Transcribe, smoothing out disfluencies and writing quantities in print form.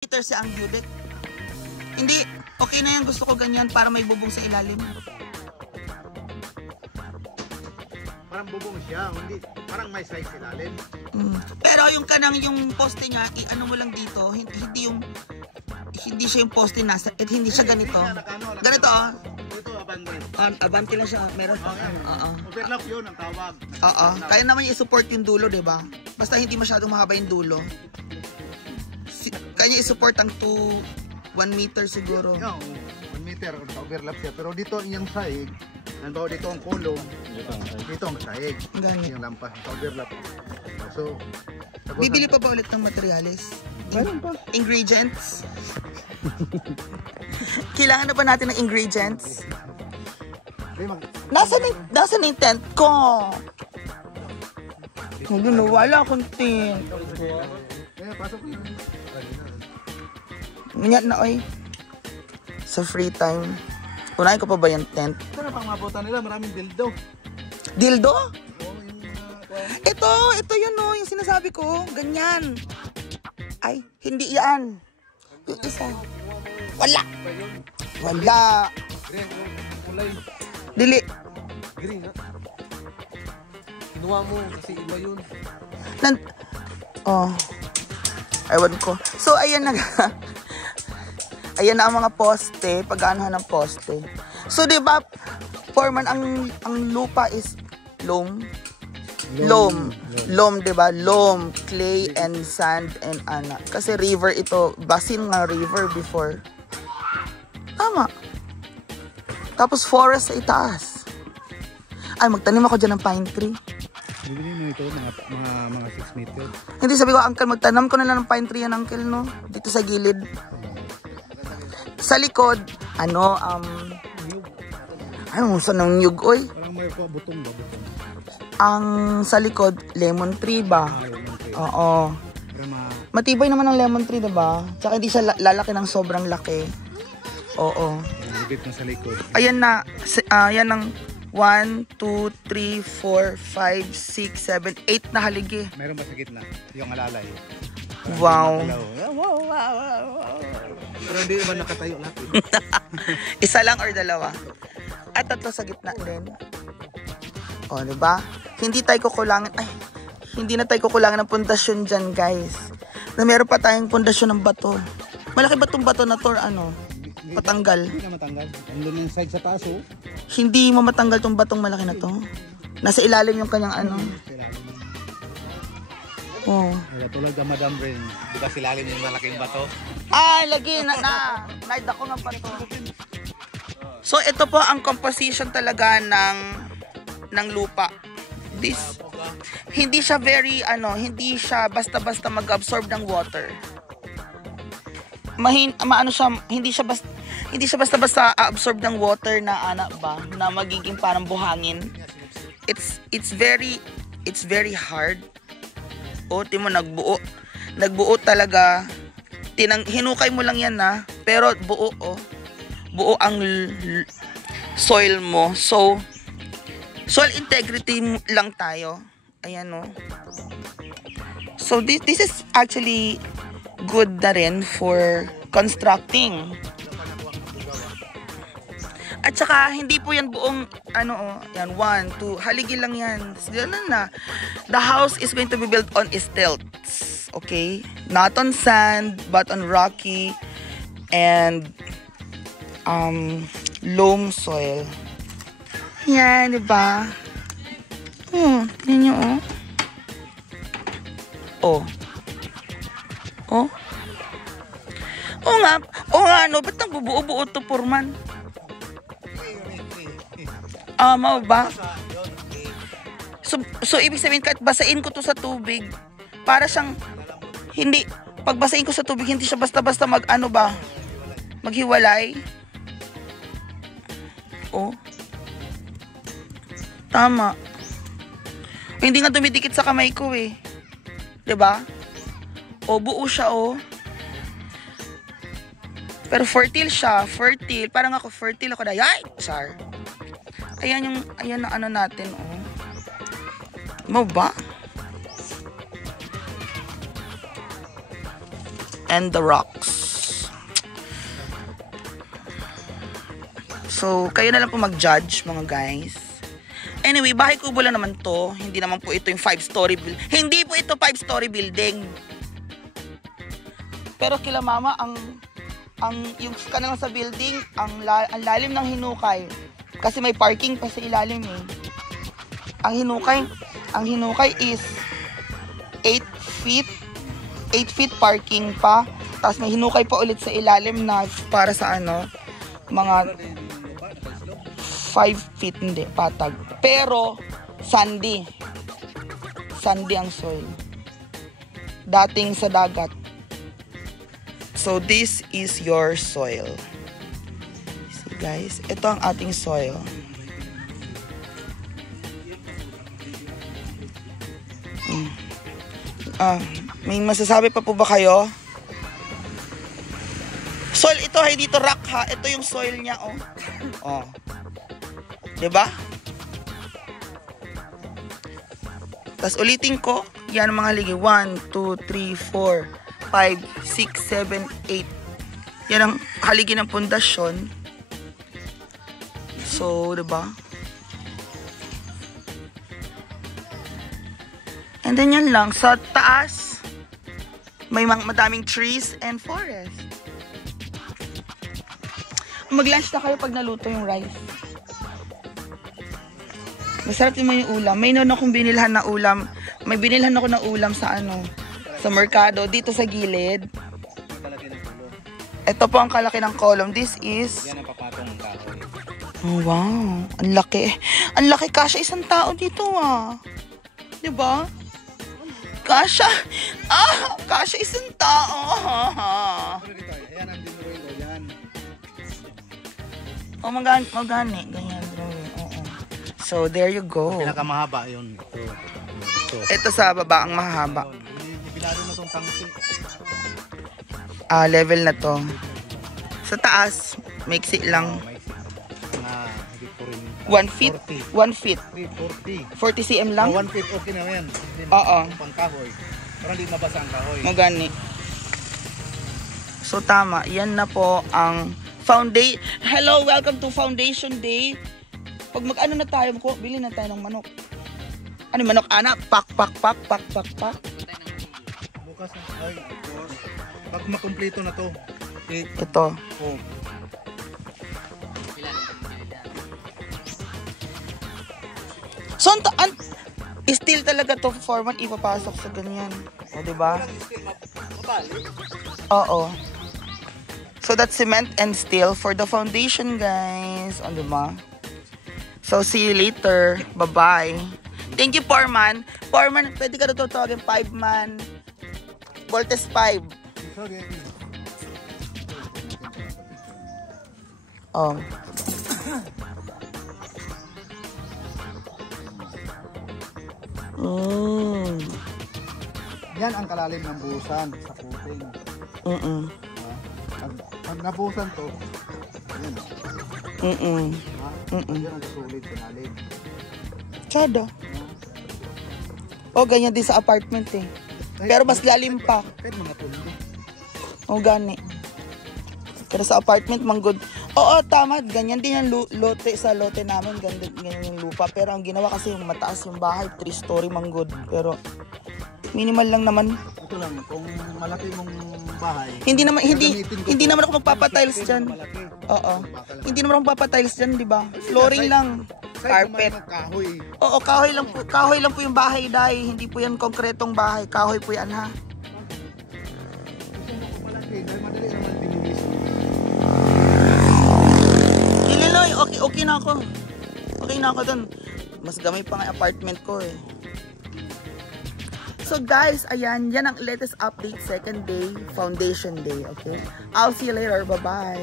Meters ang unit. Hindi, okay na yan. Gusto ko ganyan para may bubong sa ilalim. Parang bubong siya, hindi, parang may size ilalim. Pero yung kanang yung poste niya, i-ano mo lang dito, hindi siya yung poste nasa, hindi siya ganito. Ganito oh. Ito, abante. Abante lang siya, meron pa. Overlap yun ang tawag. Oo, kaya naman yung i-support yung dulo, diba? Basta hindi masyadong mahaba yung dulo. Kanya i-support ang 1 meter siguro. Yung 1 meter, overlap siya. Pero dito yung sahig, nanbawa dito ang kulong, dito ang sahig. Yung lampas, overlap. So, bibili pa ba ulit ng materials? Mayroon pa. Ingredients? Kailangan na ba natin ng ingredients? Nasaan yung tent ko? Hindi na, wala akong tent. Pasok yun. Ganyan na, oy. Sa free time. Unahin ko pa ba yung tent? Ito na pang mabutan nila, maraming dildo. Dildo? Oo, yung Ito yun o, yung sinasabi ko. Ganyan. Ay, hindi yan. Yung isa. Wala. Wala. green, kulay. Dili. Green, ha? Kinuha mo kasi iba yun. Oh. Ewan ko. So, ayan na. Ayan na ang mga poste. Pag-aanohan ng poste. So, di ba, Foreman, ang lupa is loam. Loam, di ba? Loam, clay, and sand, and ana. Kasi river ito. Basin nga river before. Tama. Tapos forest sa itaas. Ay, magtanim ako dyan ng pine tree. Bibili mo ito, mga 6 meter. Hindi, sabi ko, uncle, magtanam ko na lang ng pine tree yan, uncle, no? Dito sa gilid. Sa likod, saan ng nyug, oy? Parang may butong ba? Butong. Ang sa likod, lemon tree ba? Lemon tree. Oo. Matibay naman ang lemon tree, diba? Tsaka hindi siya lalaki ng sobrang laki. Oo. Bibit na sa likod. Ayan na. Ayan ng 1, 2, 3, 4, 5, 6, 7, 8 na haligi. Meron ba sa gitna? Yung alalay. Wow. Wow. Pero hindi naman nakatayo lahat. Isa lang or dalawa? At tatlo sa gitna din. O, diba? Hindi na tayo kukulangan ng pundasyon dyan, guys. Na meron pa tayong pundasyon ng bato. Malaki ba itong bato na to, patanggal? Hindi na matanggal. Andun yung side sa taas, oh. Hindi mo matanggal tong batong malaki na to. Nasa ilalim yung kanyang Oh. Tulad ka, Madam Ren. Di ba silalim yung malaking bato? Ay, lagi na. Naid ako ng bato. So, ito po ang composition talaga ng lupa. Hindi siya hindi siya basta-basta mag-absorb ng water. Hindi siya basta-basta absorb ng water na na magiging parang buhangin. It's very hard. O, timo nagbuo talaga. Hinukay mo lang yan pero buo ang soil mo. So, soil integrity lang tayo. Ayan o. So, this is actually good na rin for constructing. At saka, hindi po yan buong, yan, 1, 2, haligi lang yan. Ganun na. The house is going to be built on stilts. Okay? Not on sand, but on rocky and loam soil. Yan, diba? Tignan nyo, ba't nang bubuo-buo to, Foreman? Mau ba? So, ibig sabihin, kahit basain ko to sa tubig, para siyang, pag basain ko sa tubig, hindi siya basta-basta maghiwalay. Tama. Hindi nga dumidikit sa kamay ko eh. 'Di ba? Buo siya Pero fertile siya, fertile. Parang ako fertile ako dahil. Ay, char. Ayan ang natin Mo ba? And the rocks. So, kayo na lang po mag-judge, mga guys. Anyway, bahay kubo lang naman to. Hindi naman po ito yung 5-story building. Hindi po ito 5-story building. Pero kila mama, yung kanilang sa building, ang lalim ng hinukay. Kasi may parking pa sa ilalim eh. Ang hinukay is 8 feet. 8 feet parking pa. Tapos may hinukay pa ulit sa ilalim na para sa mga 5 feet, hindi, patag. Pero, sandy. Sandy ang soil. Dating sa dagat. So, this is your soil. See, guys, ito ang ating soil. May masasabi pa po ba kayo? Soil ito, hindi ito rock ha. Ito yung soil niya, oh. Oh. Diba? Tapos ulitin ko, yan ang mga ligi. 1, 2, 3, 4, 5, 6, 7, 8. Yan ang haligi ng pundasyon. So, diba? And then yan lang. Sa taas, may madaming trees and forest. Mag-lunch na kayo pag naluto yung rice. Masarap naman yung ulam. May noon akong binilhan na ulam. May binilhan ako na ulam sa sa merkado. Dito sa gilid. Ito po ang kalaki ng column. This is... Yan ang papatong kahoy. Oh, wow. Ang laki. Ang laki. Kasya isang tao dito ah. Diba? Kasya. Kasya isang tao. Ayan ang dinuruin ko yan. Oh, magani. Ganyan, drawing. Oo. So, there you go. Pinakamahaba yun. Ito sa baba ang mahaba. Ipilado na itong tangsi. Level na to. Sa taas, maiksi lang. Na, hindi po rin. 1 feet? 1 feet. 40. 40 cm lang? 1 feet, okay na yan. Oo. Pangkahoy. Para hindi mabasa ang kahoy. Magani. So, tama. Yan na po ang foundation. Hello, welcome to Foundation Day. Pag mag-ano na tayo, bili na tayo ng manok. Ano manok, anak? Pak. Bukas na. Ay, pag makumpleto na to. Ito. Oh. So, steel talaga to foreman ipapasok sa ganyan. O, diba? Oo. So, that's cement and steel for the foundation, guys. O, diba? So, see you later. Bye-bye. Thank you, Foreman. Foreman, pwede ka na tutawagin 5-man. Voltes 5. Oh. Yan ang kalalim ng busan sa puting. Pag nabusan to, yan. Yan ang sulit sa lalim. Tsada. O, ganyan din sa apartment eh. Pero mas lalim pa. Kahit mga pundo. O, gani. Pero sa apartment, manggod. Oo, tama. Ganyan din yung lote sa lote namin. Ganyan yung lupa. Pero ang ginawa kasi yung mataas yung bahay, 3-story manggod. Pero minimal lang naman. Ito lang, kung malaki mong bahay. Hindi naman ako magpapatiles diyan. Oo. Hindi naman ako magpapatiles diyan, di ba? Flooring lang. Carpet. Kahoy. Oo, kahoy lang po yung bahay, dai. Hindi po yan konkretong bahay. Kahoy po yan, ha? Malaki, dahil madali naman binulis. Lililoy, okay na ako. Okay na ako dun. Mas gamay pa nga apartment ko eh. So guys, ayan, yan ang latest update, second day, foundation day, okay? I'll see you later, bye-bye.